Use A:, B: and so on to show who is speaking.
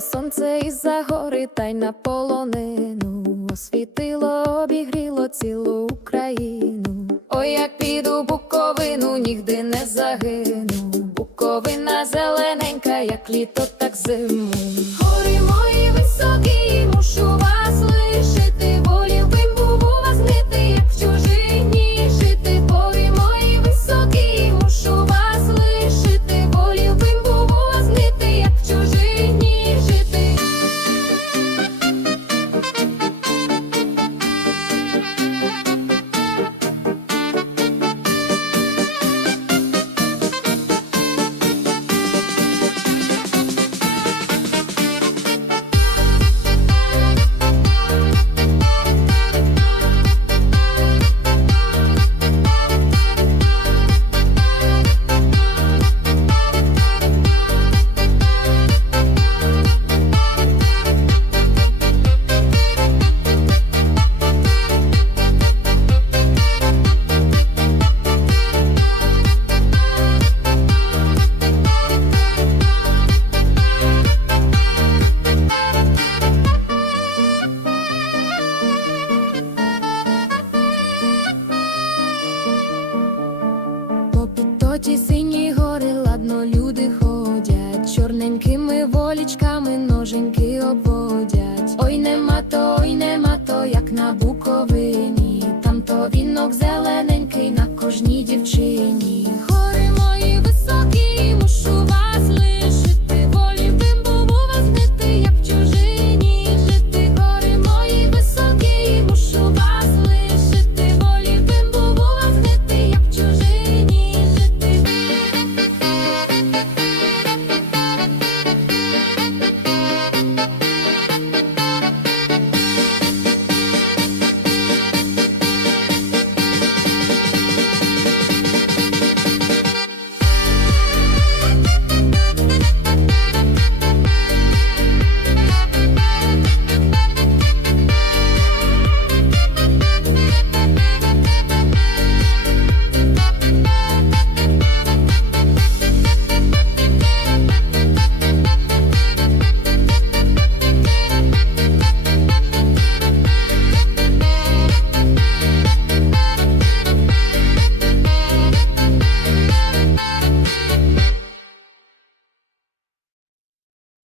A: Сонце із за гори та й на полонину, освітило, обігріло цілу Україну. Ой, як піду буковину, нігде не загину. Буковина зелененька, як літо, так зиму. Золоті сині гори, ладно, люди ходять, чорненькими волічками ноженьки обводять. Ой, нема то, ой, нема то, як на буковині. Там то вінок зелененький на кожній дівчині.